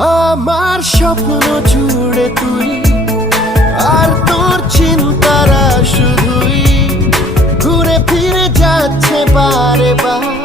আমার স্বপ্ন জুড়ে তুই, আর তোর চিন্তারা শুধুই ঘুরে ফিরে যাচ্ছে বারে বার।